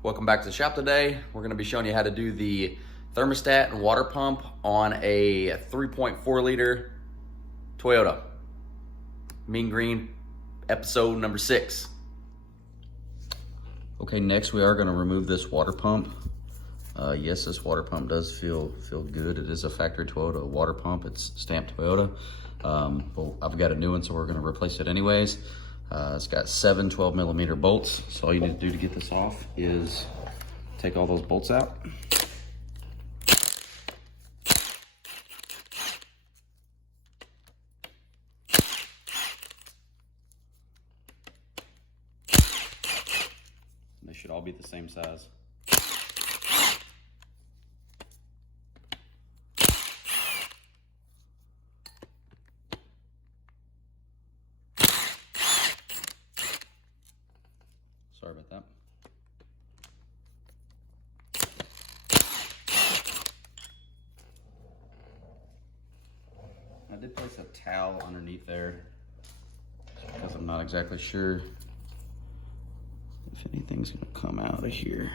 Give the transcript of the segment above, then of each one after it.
Welcome back to the shop today. We're going to be showing you how to do the thermostat and water pump on a 3.4 liter Toyota. Mean Green, episode number 6. Okay, next we are going to remove this water pump. Yes, this water pump does feel good. It is a factory Toyota water pump. It's stamped Toyota. But I've got a new one, so we're going to replace it anyways. It's got 7 12mm bolts. So all you need to do to get this off is take all those bolts out. They should all be the same size. Sorry about that. I did place a towel underneath there because I'm not exactly sure if anything's gonna come out of here.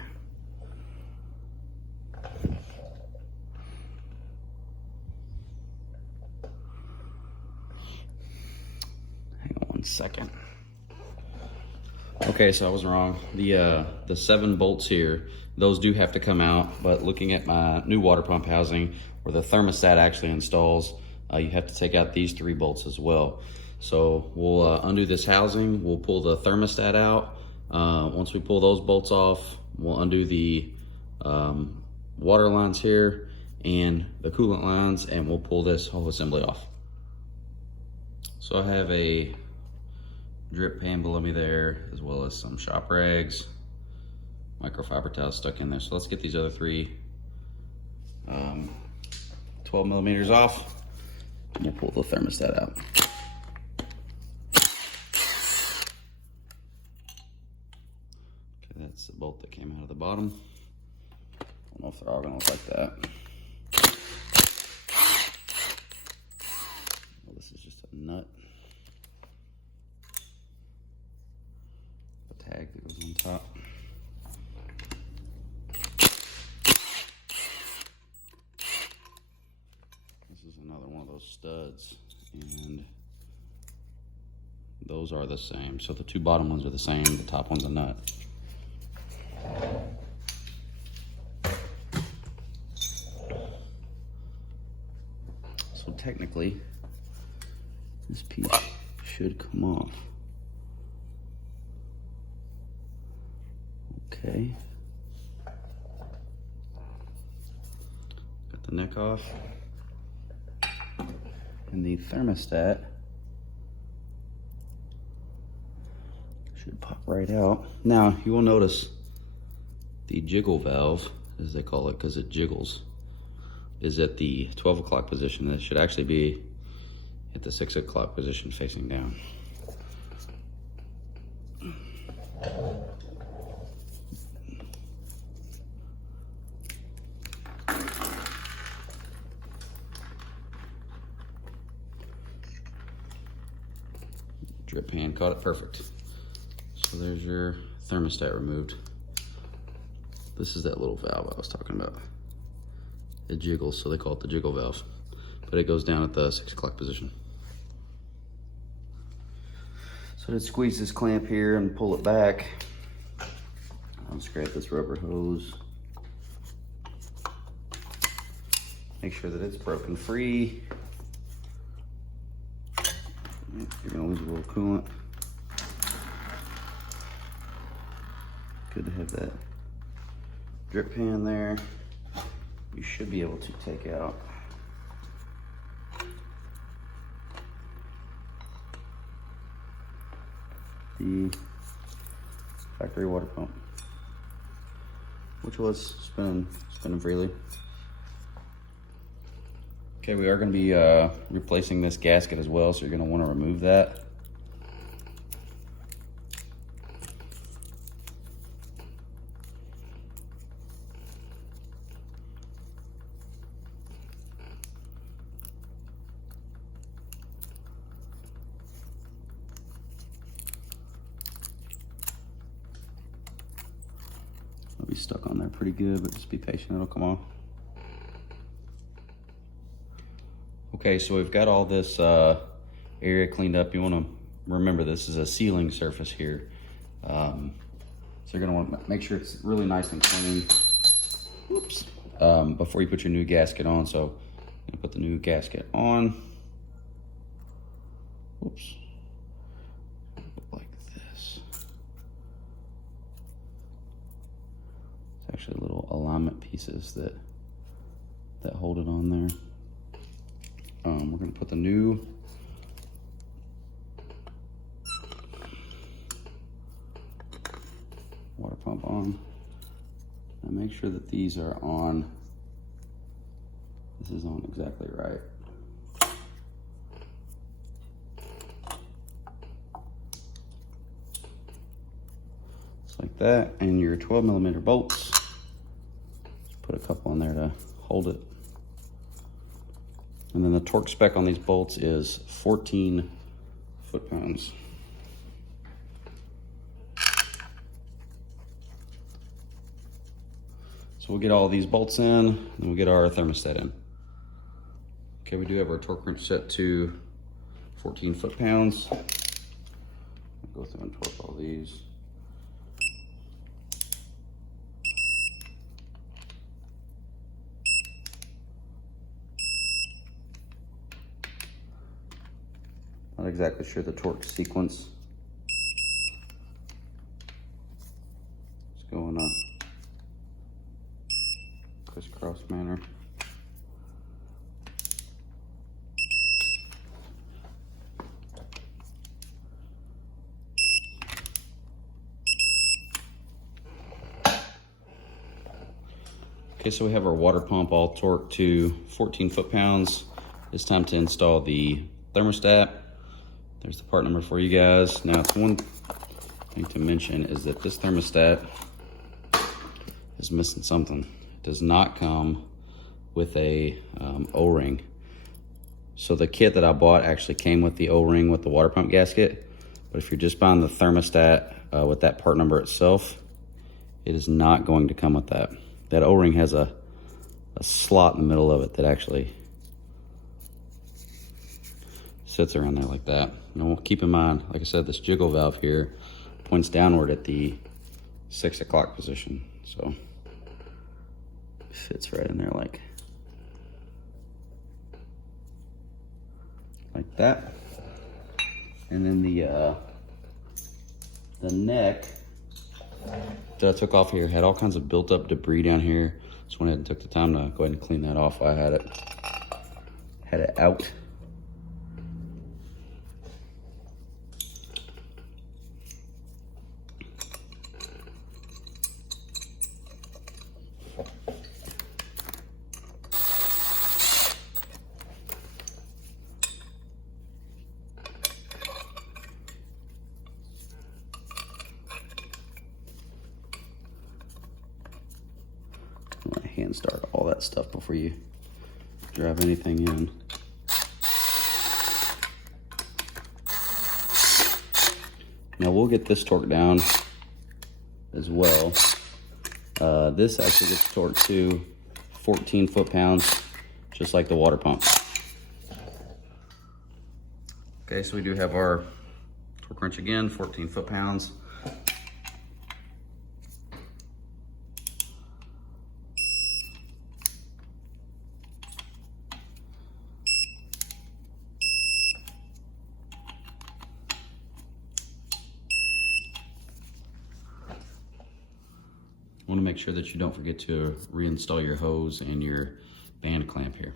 Hang on one second. Okay, so I was wrong. The 7 bolts here, those do have to come out, but looking at my new water pump housing where the thermostat actually installs, you have to take out these 3 bolts as well. So we'll undo this housing, we'll pull the thermostat out. Once we pull those bolts off, we'll undo the water lines here and the coolant lines, and we'll pull this whole assembly off. So I have a drip pan below me there, as well as some shop rags, microfiber towels stuck in there. So let's get these other 3 12mm off, and we'll pull the thermostat out. Okay, that's the bolt that came out of the bottom. I don't know if they're all gonna look like that. Well, this is just a nut. Tag that goes on top. This is another one of those studs, and those are the same. So the 2 bottom ones are the same, the top one's a nut. So technically, this piece should come off. Okay. Got the neck off. And the thermostat should pop right out. Now, you will notice the jiggle valve, as they call it, because it jiggles, is at the 12 o'clock position. That should actually be at the 6 o'clock position facing down. Drip pan caught it perfect. So there's your thermostat removed. This is that little valve I was talking about. It jiggles, so they call it the jiggle valve. But it goes down at the 6 o'clock position. So to squeeze this clamp here and pull it back, I'll just grab this rubber hose. Make sure that it's broken free. You're gonna lose a little coolant. Good to have that drip pan there. You should be able to take out the factory water pump, which was spinning freely. Okay, we are going to be replacing this gasket as well, so you're going to want to remove that. It'll be stuck on there pretty good, but just be patient, it'll come off. Okay, so we've got all this area cleaned up. You wanna remember this is a sealing surface here. So you're gonna wanna make sure it's really nice and clean. Whoops. Before you put your new gasket on. So I'm gonna put the new gasket on. Whoops. Like this. It's actually little alignment pieces that hold it on there. We're gonna put the new water pump on. And make sure that these are on. This is on exactly right. Just like that. And your 12mm bolts. Just put a couple in there to hold it. And then the torque spec on these bolts is 14 foot-pounds. So we'll get all these bolts in, and we'll get our thermostat in. Okay, we do have our torque wrench set to 14 foot-pounds. Go through and torque all these. Not exactly sure the torque sequence. It's going on crisscross manner. Okay, so we have our water pump all torqued to 14 foot-pounds. It's time to install the thermostat. There's the part number for you guys. Now, it's one thing to mention is that this thermostat is missing something. It does not come with a O-ring. So the kit that I bought actually came with the O-ring with the water pump gasket. But if you're just buying the thermostat with that part number itself, it is not going to come with that. That O-ring has a slot in the middle of it that actually sits around there like that. Now we'll keep in mind, like I said, this jiggle valve here points downward at the 6 o'clock position. So it fits right in there like that. And then the neck that I took off here had all kinds of built up debris down here. Just went ahead and took the time to go ahead and clean that off. I had it out. Hand start all that stuff before you drive anything in. Now we'll get this torque down as well. This actually gets torqued to 14 foot-pounds, just like the water pump. Okay, so we do have our torque wrench again, 14 foot-pounds. Want to make sure that you don't forget to reinstall your hose and your band clamp here.